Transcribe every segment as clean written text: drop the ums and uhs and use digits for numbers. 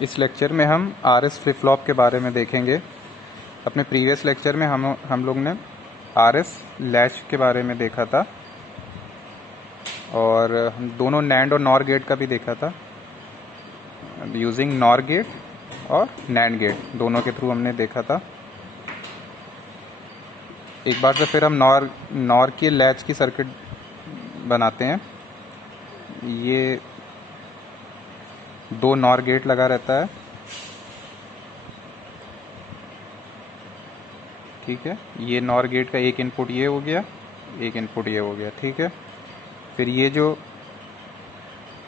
इस लेक्चर में हम RS फ्लिप फ्लॉप के बारे में देखेंगे। अपने प्रीवियस लेक्चर में हम लोग ने RS लैच के बारे में देखा था और हम दोनों NAND और NOR गेट का भी देखा था। यूजिंग NOR गेट और NAND गेट दोनों के थ्रू हमने देखा था। एक बार से फिर हम NOR की लैच की सर्किट बनाते हैं। ये दो NOR गेट लगा रहता है, ठीक है। ये NOR गेट का एक इनपुट ये हो गया, एक इनपुट ये हो गया, ठीक है। फिर ये जो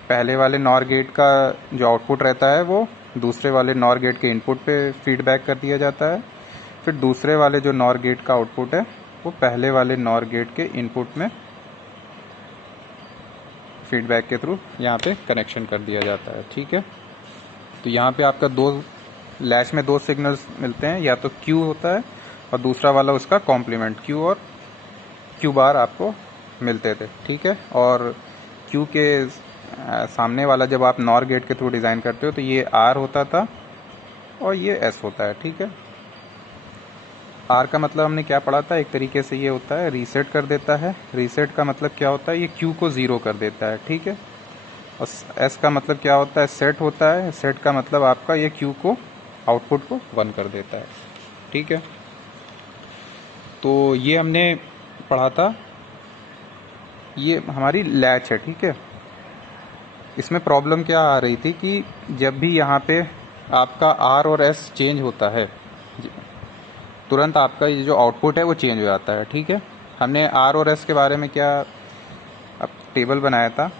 पहले वाले NOR गेट का जो आउटपुट रहता है वो दूसरे वाले NOR गेट के इनपुट पे फीडबैक कर दिया जाता है। फिर दूसरे वाले जो NOR गेट का आउटपुट है वो पहले वाले NOR गेट के इनपुट में फीडबैक के थ्रू यहाँ पे कनेक्शन कर दिया जाता है, ठीक है। तो यहाँ पे आपका लैच में दो सिग्नल्स मिलते हैं, या तो Q होता है और दूसरा वाला उसका कॉम्प्लीमेंट Q और Q बार आपको मिलते थे, ठीक है। और Q के सामने वाला जब आप NOR गेट के थ्रू डिज़ाइन करते हो तो ये R होता था और ये S होता है, ठीक है। R का मतलब हमने क्या पढ़ा था, एक तरीके से ये होता है रीसेट कर देता है। रीसेट का मतलब क्या होता है, ये Q को 0 कर देता है, ठीक है। और S का मतलब क्या होता है, सेट होता है। सेट का मतलब आपका ये Q को आउटपुट को 1 कर देता है, ठीक है। तो ये हमने पढ़ा था, ये हमारी लैच है, ठीक है। इसमें प्रॉब्लम क्या आ रही थी कि जब भी यहाँ पे आपका R और S चेंज होता है तुरंत आपका ये जो आउटपुट है वो चेंज हो जाता है, ठीक है। हमने R और S के बारे में क्या अब टेबल बनाया था,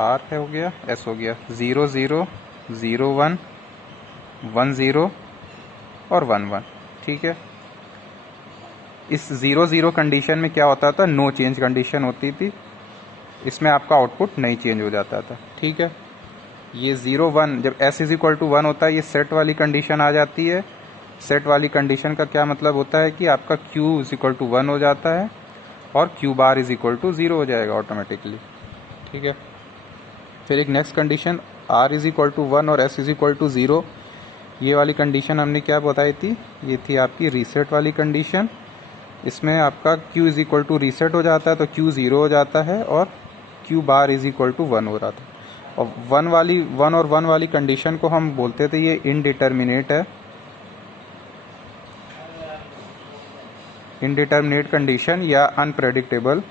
R हो गया, S हो गया, 0 0 0 1 1 0 और 1 1, ठीक है। इस 0 0 कंडीशन में क्या होता था, नो चेंज कंडीशन होती थी। इसमें आपका आउटपुट नहीं चेंज हो जाता था, ठीक है। ये 0 1 जब S इज इक्वल टू 1 होता है, ये सेट वाली कंडीशन आ जाती है। सेट वाली कंडीशन का क्या मतलब होता है कि आपका Q इज इक्वल टू 1 हो जाता है और Q bar is equal to 0 हो जाएगा ऑटोमेटिकली, ठीक है। फिर एक next condition R is equal to 1 और S इज इक्वल टू 0, ये वाली कंडीशन हमने क्या बताई थी, ये थी आपकी रीसेट वाली कंडीशन। इसमें आपका Q is equal to reset हो जाता है तो Q 0 हो जाता है और Q bar is equal to 1 हो रहा था। और 1 वाली कंडीशन को हम बोलते थे ये इनडिटर्मिनेट है, इनडिटर्मिनेट कंडीशन या अनप्रेडिक्टेबल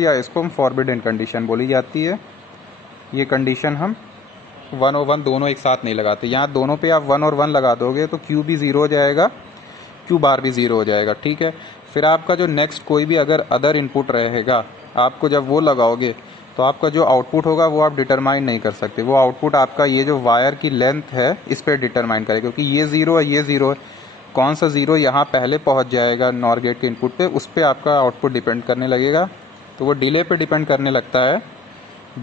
या इसको हम फॉरबिडन कंडीशन बोली जाती है। ये कंडीशन हम 1 और 1 दोनों एक साथ नहीं लगाते। यहाँ दोनों पे आप 1 और 1 लगा दोगे तो Q भी 0 हो जाएगा, Q बार भी 0 हो जाएगा, ठीक है। फिर आपका जो नेक्स्ट कोई भी अगर अदर इनपुट रहेगा, आपको जब वो लगाओगे तो आपका जो आउटपुट होगा वो आप डिटरमाइन नहीं कर सकते। वो आउटपुट आपका ये जो वायर की लेंथ है इस पर डिटरमाइन करेगा, क्योंकि ये 0 है, ये 0 है। कौन सा 0 यहाँ पहले पहुँच जाएगा NOR गेट के इनपुट पे, उस पर आपका आउटपुट डिपेंड करने लगेगा। तो वो डिले पे डिपेंड करने लगता है,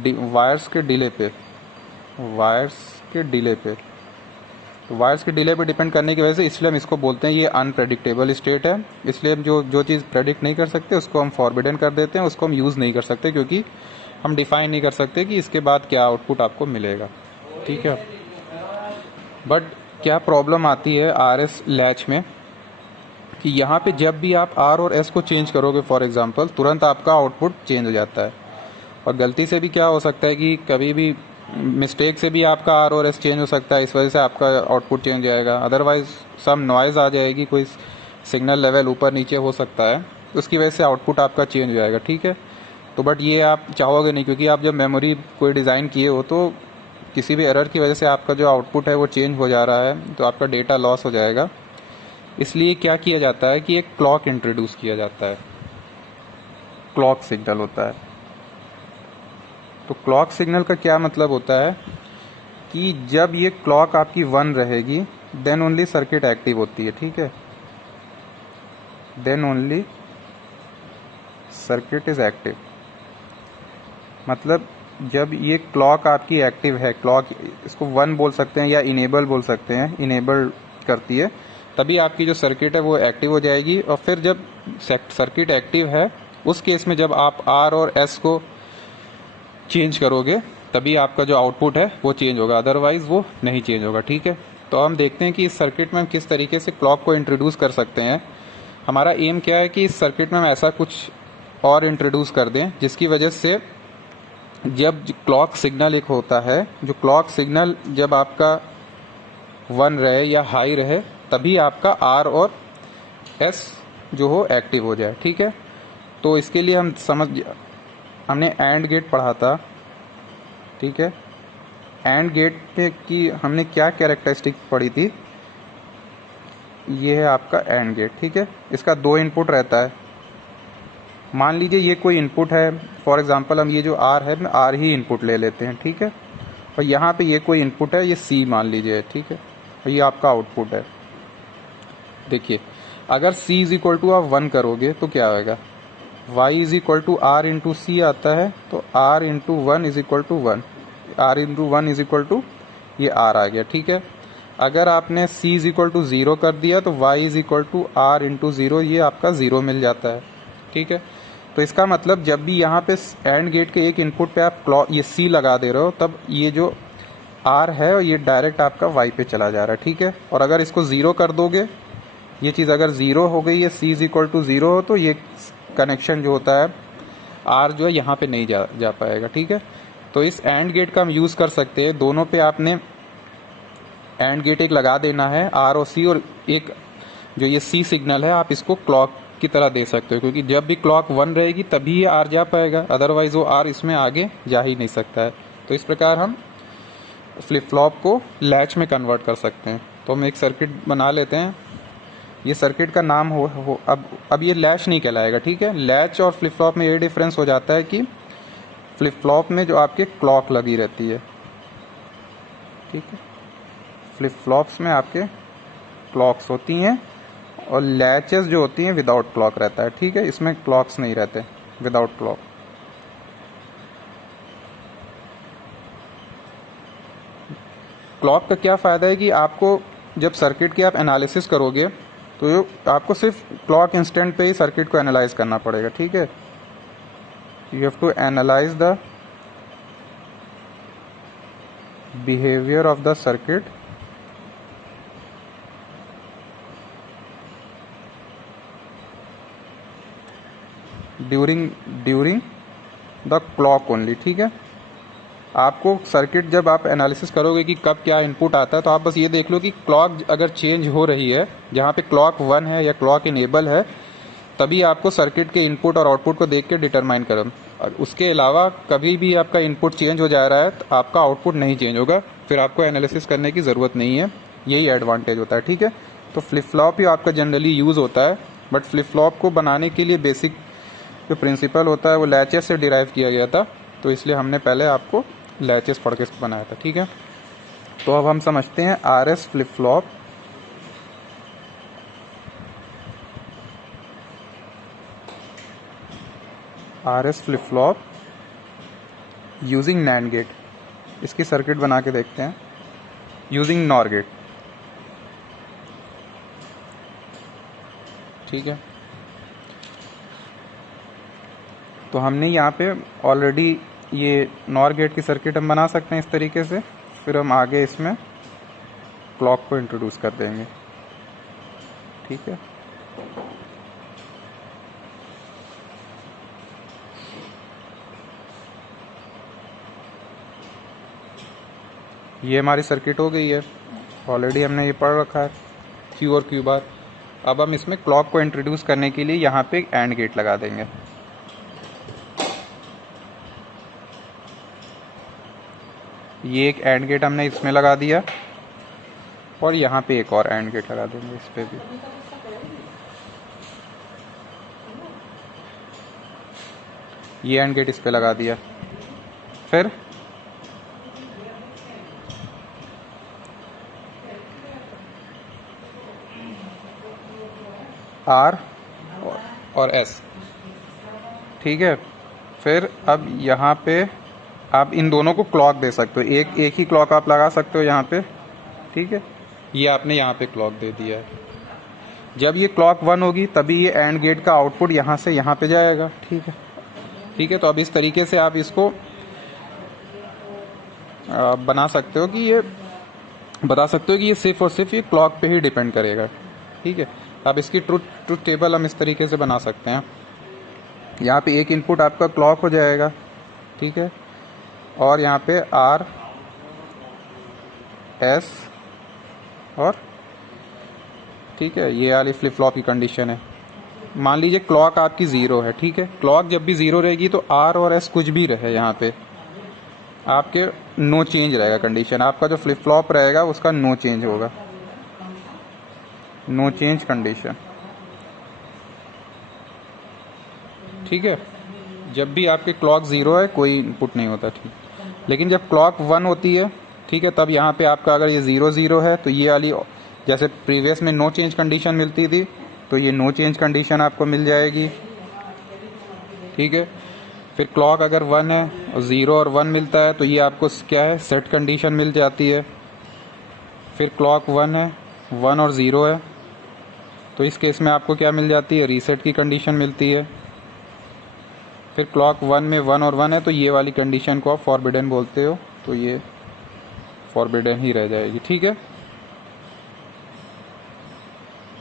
वायर्स के डिले पे, वायर्स के डिले पे डिपेंड करने की वजह से इसलिए हम इसको बोलते हैं ये अनप्रेडिक्टेबल स्टेट है। इसलिए हम जो चीज़ प्रेडिक्ट नहीं कर सकते उसको हम फॉरबिडन कर देते हैं, उसको हम यूज़ नहीं कर सकते, क्योंकि हम डिफाइन नहीं कर सकते कि इसके बाद क्या आउटपुट आपको मिलेगा, ठीक है। बट क्या प्रॉब्लम आती है RS लैच में कि यहाँ पे जब भी आप R और S को चेंज करोगे फॉर एग्जांपल, तुरंत आपका आउटपुट चेंज हो जाता है। और गलती से भी क्या हो सकता है कि कभी भी मिस्टेक से भी आपका R और S चेंज हो सकता है, इस वजह से आपका आउटपुट चेंज हो जाएगा। अदरवाइज सम नॉइज़ आ जाएगी, कोई सिग्नल लेवल ऊपर नीचे हो सकता है, उसकी वजह से आउटपुट आपका चेंज हो जाएगा, ठीक है। तो बट ये आप चाहोगे नहीं, क्योंकि आप जब मेमोरी कोई डिज़ाइन किए हो तो किसी भी एरर की वजह से आपका जो आउटपुट है वो चेंज हो जा रहा है, तो आपका डेटा लॉस हो जाएगा। इसलिए क्या किया जाता है कि एक क्लॉक इंट्रोड्यूस किया जाता है, क्लॉक सिग्नल होता है। तो क्लॉक सिग्नल का क्या मतलब होता है कि जब ये क्लॉक आपकी 1 रहेगी देन ओनली सर्किट एक्टिव होती है, ठीक है। Then only circuit is active, मतलब जब ये क्लॉक आपकी एक्टिव है, क्लॉक इसको 1 बोल सकते हैं या इनेबल बोल सकते हैं, इनेबल करती है, तभी आपकी जो सर्किट है वो एक्टिव हो जाएगी। और फिर जब सर्किट एक्टिव है उस केस में जब आप R और S को चेंज करोगे तभी आपका जो आउटपुट है वो चेंज होगा, अदरवाइज वो नहीं चेंज होगा। ठीक है, तो हम देखते हैं कि इस सर्किट में हम किस तरीके से क्लॉक को इंट्रोड्यूस कर सकते हैं। हमारा एम क्या है कि इस सर्किट में हम ऐसा कुछ और इंट्रोड्यूस कर दें जिसकी वजह से जब क्लॉक सिग्नल एक होता है, जो क्लॉक सिग्नल जब आपका 1 रहे या हाई रहे तभी आपका आर और एस जो हो एक्टिव हो जाए। ठीक है, तो इसके लिए हमने एंड गेट पढ़ा था। ठीक है, एंड गेट की हमने क्या कैरेक्टरिस्टिक पढ़ी थी, ये है आपका एंड गेट। ठीक है, इसका 2 इनपुट रहता है। मान लीजिए ये कोई इनपुट है, फॉर एग्जांपल हम ये जो आर है आर ही इनपुट ले लेते हैं। ठीक है, और यहाँ पे ये कोई इनपुट है, ये सी मान लीजिए। ठीक है, और ये आपका आउटपुट है। देखिए अगर c इज इक्वल टू आप 1 करोगे तो क्या होगा, y is equal to R into C आता है, तो r into 1 is equal to 1, r into 1 is equal to ये r आ गया। ठीक है, अगर आपने c इज इक्वल टू 0 कर दिया तो y is equal to r into 0, ये आपका 0 मिल जाता है। ठीक है, तो इसका मतलब जब भी यहाँ पे एंड गेट के एक इनपुट पे आप ये c लगा दे रहे हो तब ये जो r है ये डायरेक्ट आपका y पे चला जा रहा है। ठीक है, और अगर इसको 0 कर दोगे, ये चीज़ अगर 0 हो गई है, c इज इक्वल टू 0 हो, तो ये कनेक्शन जो होता है r जो है यहाँ पे नहीं जा पाएगा। ठीक है, तो इस एंड गेट का हम यूज़ कर सकते हैं। दोनों पे आपने एंड गेट एक लगा देना है r और c, और एक जो ये c सिग्नल है आप इसको क्लॉक की तरह दे सकते हो, क्योंकि जब भी क्लॉक 1 रहेगी तभी ये r जा पाएगा, अदरवाइज वो r इसमें आगे जा ही नहीं सकता है। तो इस प्रकार हम फ्लिप फ्लॉप को लैच में कन्वर्ट कर सकते हैं। तो हम एक सर्किट बना लेते हैं, ये सर्किट का नाम हो अब ये लैच नहीं कहलाएगा। ठीक है, लैच और फ्लिप फ्लॉप में ये डिफरेंस हो जाता है कि फ्लिप फ्लॉप में जो आपके क्लॉक लगी रहती है। ठीक है, फ्लिप फ्लॉप्स में आपके क्लॉक्स होती हैं और लैचेस जो होती हैं विदाउट क्लॉक रहता है। ठीक है, इसमें क्लॉक्स नहीं रहते, विदाउट क्लॉक। क्लॉक का क्या फ़ायदा है कि आपको जब सर्किट की आप एनालिसिस करोगे तो आपको सिर्फ क्लॉक इंस्टेंट पे ही सर्किट को एनालाइज करना पड़ेगा। ठीक है, you have to analyse the behaviour of the circuit during the clock only. ठीक है, आपको सर्किट जब आप एनालिसिस करोगे कि कब क्या इनपुट आता है तो आप बस ये देख लो कि क्लॉक अगर चेंज हो रही है, जहाँ पे क्लॉक 1 है या क्लॉक इनेबल है, तभी आपको सर्किट के इनपुट और आउटपुट को देख के डिटरमाइन करो। और उसके अलावा कभी भी आपका इनपुट चेंज हो जा रहा है तो आपका आउटपुट नहीं चेंज होगा, फिर आपको एनालिसिस करने की ज़रूरत नहीं है। यही एडवांटेज होता है। ठीक है, तो फ्लिप फ्लॉप ही आपका जनरली यूज़ होता है, बट फ्लिप फ्लॉप को बनाने के लिए बेसिक जो प्रिंसिपल होता है वो लैचेस से डिराइव किया गया था, तो इसलिए हमने पहले आपको लैचेस पढ़ के बनाया था। ठीक है, तो अब हम समझते हैं RS flip flop. RS flip flop using NAND gate, इसकी सर्किट बना के देखते हैं यूजिंग नॉर गेट। ठीक है, तो हमने यहाँ पे ऑलरेडी ये नॉर गेट की सर्किट हम बना सकते हैं इस तरीके से, फिर हम आगे इसमें क्लॉक को इंट्रोड्यूस कर देंगे। ठीक है, ये हमारी सर्किट हो गई है, ऑलरेडी हमने ये पढ़ रखा है Q और Q बार। अब हम इसमें क्लॉक को इंट्रोड्यूस करने के लिए यहाँ पे एक एंड गेट लगा देंगे। ये एक एंड गेट हमने इसमें लगा दिया और यहाँ पे एक और एंड गेट लगा देंगे इस पे भी। ये एंड गेट इस पे लगा दिया, फिर R और S। ठीक है, फिर अब यहाँ पे आप इन दोनों को क्लॉक दे सकते हो, एक ही क्लॉक आप लगा सकते हो यहाँ पे। ठीक है, ये आपने यहाँ पे क्लॉक दे दिया है। जब ये क्लॉक 1 होगी तभी ये एंड गेट का आउटपुट यहाँ से यहाँ पे जाएगा। ठीक है, ठीक है, तो अब इस तरीके से आप इसको बना सकते हो कि ये बता सकते हो कि ये सिर्फ और सिर्फ ये क्लॉक पे ही डिपेंड करेगा। ठीक है, अब इसकी ट्रुथ टेबल हम इस तरीके से बना सकते हैं। यहाँ पे एक इनपुट आपका क्लॉक हो जाएगा, ठीक है, और यहाँ पे आर एस और ठीक है, ये वाली फ्लिप फ्लॉप की कंडीशन है। मान लीजिए क्लॉक आपकी ज़ीरो है, ठीक है, क्लॉक जब भी ज़ीरो रहेगी तो आर और एस कुछ भी रहे यहाँ पे आपके नो चेंज रहेगा कंडीशन। आपका जो फ्लिप फ्लॉप रहेगा उसका नो चेंज होगा, नो चेंज कंडीशन। ठीक है, जब भी आपके क्लॉक ज़ीरो है कोई इनपुट नहीं होता, ठीक। लेकिन जब क्लॉक वन होती है, ठीक है, तब यहाँ पे आपका अगर ये ज़ीरो ज़ीरो है तो ये वाली, जैसे प्रीवियस में नो चेंज कंडीशन मिलती थी तो ये नो चेंज कंडीशन आपको मिल जाएगी। ठीक है, फिर क्लॉक अगर वन है और ज़ीरो और वन मिलता है तो ये आपको क्या है, सेट कंडीशन मिल जाती है। फिर क्लॉक वन है, वन और ज़ीरो है तो इस केस में आपको क्या मिल जाती है, रीसेट की कंडीशन मिलती है। फिर क्लॉक वन में वन और वन है तो ये वाली कंडीशन को आप फॉरबिडन बोलते हो, तो ये फॉरबिडन ही रह जाएगी। ठीक है,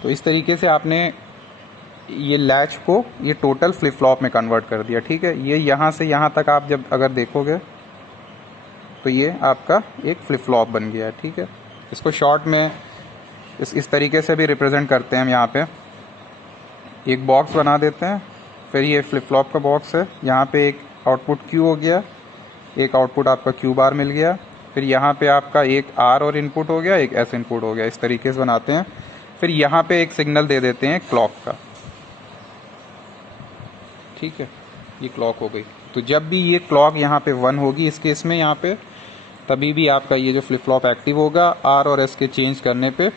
तो इस तरीके से आपने ये लैच को ये टोटल फ्लिप फ्लॉप में कन्वर्ट कर दिया। ठीक है, ये यहाँ से यहाँ तक आप जब अगर देखोगे तो ये आपका एक फ्लिप फ्लॉप बन गया है। ठीक है, इसको शॉर्ट में इस तरीके से भी रिप्रेजेंट करते हैं हम। यहाँ पे एक बॉक्स बना देते हैं, फिर ये फ्लिप फ्लॉप का बॉक्स है, यहाँ पे एक आउटपुट क्यू हो गया, एक आउटपुट आपका क्यू बार मिल गया, फिर यहाँ पे आपका एक आर और इनपुट हो गया, एक एस इनपुट हो गया। इस तरीके से बनाते हैं। फिर यहाँ पे एक सिग्नल दे देते हैं क्लॉक का। ठीक है, ये क्लॉक हो गई। तो जब भी ये क्लॉक यहाँ पे वन होगी इस केस में यहाँ पे, तभी भी आपका ये जो फ्लिप फ्लॉप एक्टिव होगा। आर और एस के चेंज करने पे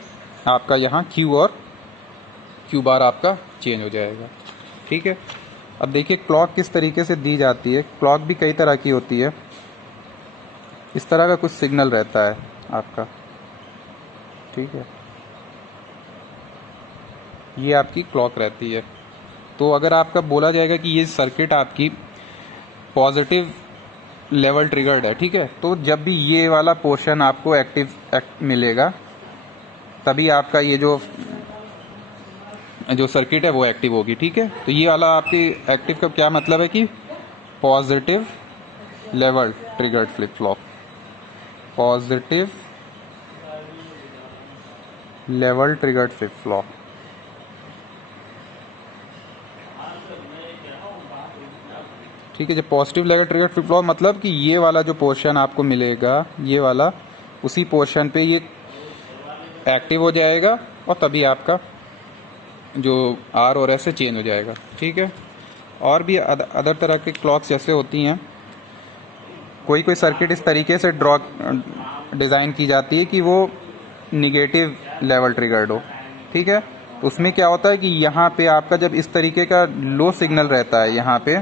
आपका यहाँ क्यू और क्यू बार आपका चेंज हो जाएगा। ठीक है, अब देखिए क्लॉक किस तरीके से दी जाती है। क्लॉक भी कई तरह की होती है। इस तरह का कुछ सिग्नल रहता है आपका। ठीक है, ये आपकी क्लॉक रहती है। तो अगर आपका बोला जाएगा कि ये सर्किट आपकी पॉजिटिव लेवल ट्रिगर्ड है, ठीक है, तो जब भी ये वाला पोर्शन आपको एक्टिव मिलेगा तभी आपका ये जो सर्किट है वो एक्टिव होगी। ठीक है, तो ये वाला आपकी एक्टिव का क्या मतलब है कि positive level triggered flip flop, positive level triggered flip flop. ठीक है, जब positive level triggered flip flop मतलब कि ये वाला जो पोर्शन आपको मिलेगा, ये वाला, उसी पोर्शन पे ये एक्टिव हो जाएगा और तभी आपका जो आर और एस से चेंज हो जाएगा। ठीक है, और भी अदर तरह के क्लॉक्स जैसे होती हैं। कोई सर्किट इस तरीके से डिज़ाइन की जाती है कि वो निगेटिव लेवल ट्रिगर्ड हो। ठीक है, उसमें क्या होता है कि यहाँ पे आपका जब इस तरीके का लो सिग्नल रहता है यहाँ पे,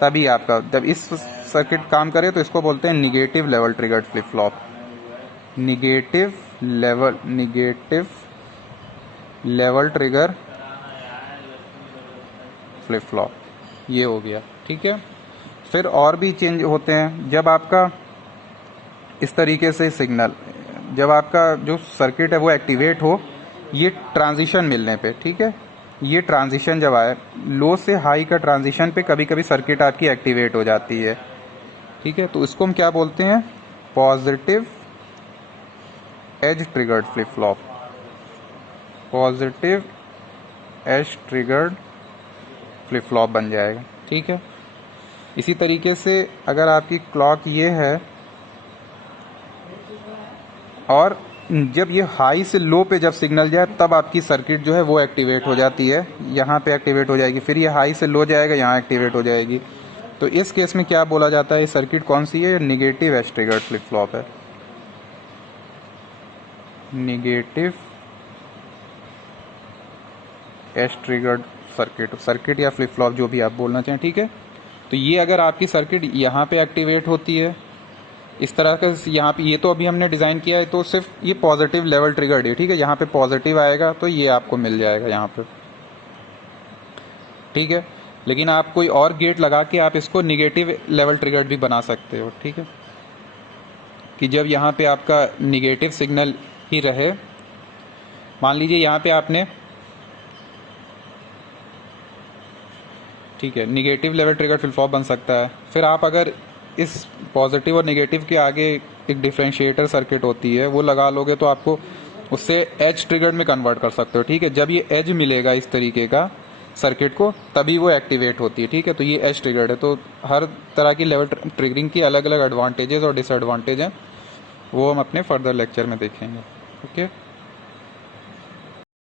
तभी आपका जब इस सर्किट काम करे तो इसको बोलते हैं negative level triggered flip flop. Negative level trigger flip flop, ये हो गया। ठीक है, फिर और भी चेंज होते हैं। जब आपका इस तरीके से सिग्नल, जब आपका जो सर्किट है वो एक्टिवेट हो, ये ट्रांजिशन मिलने पे, ठीक है, ये ट्रांजिशन जब आए, लो से हाई का ट्रांजिशन पे कभी कभी सर्किट आपकी एक्टिवेट हो जाती है। ठीक है, तो इसको हम क्या बोलते हैं, positive edge triggered flip flop, positive edge triggered flip flop बन जाएगा। ठीक है, इसी तरीके से अगर आपकी क्लॉक ये है और जब ये हाई से लो पे जब सिग्नल जाए तब आपकी सर्किट जो है वो एक्टिवेट हो जाती है, यहाँ पे एक्टिवेट हो जाएगी, फिर ये हाई से लो जाएगा, यहाँ एक्टिवेट हो जाएगी। तो इस केस में क्या बोला जाता है, ये सर्किट कौन सी है, negative edge triggered flip flop है, निगेटिव एज ट्रिगर्ड सर्किट या फ्लिप फ्लॉप जो भी आप बोलना चाहें। ठीक है, तो ये अगर आपकी सर्किट यहाँ पे एक्टिवेट होती है इस तरह का, यहाँ पे ये तो अभी हमने डिज़ाइन किया है तो सिर्फ ये पॉजिटिव लेवल ट्रिगर्ड है। ठीक है, यहाँ पे पॉजिटिव आएगा तो ये आपको मिल जाएगा यहाँ पे। ठीक है, लेकिन आप कोई और गेट लगा के आप इसको निगेटिव लेवल ट्रिगर्ड भी बना सकते हो। ठीक है, कि जब यहाँ पे आपका निगेटिव सिग्नल ही रहे, मान लीजिए यहाँ पे आपने, ठीक है, negative level trigger flip flop बन सकता है। फिर आप अगर इस पॉजिटिव और निगेटिव के आगे एक डिफरेंशिएटर सर्किट होती है वो लगा लोगे तो आपको उससे एज ट्रिगर्ड में कन्वर्ट कर सकते हो। ठीक है, जब ये एज मिलेगा इस तरीके का सर्किट को तभी वो एक्टिवेट होती है। ठीक है, तो ये एज ट्रिगर्ड है। तो हर तरह की लेवल ट्रिगरिंग की अलग अलग एडवांटेजेस और डिसएडवांटेज हैं, वो हम अपने फर्दर लेक्चर में देखेंगे। ओके।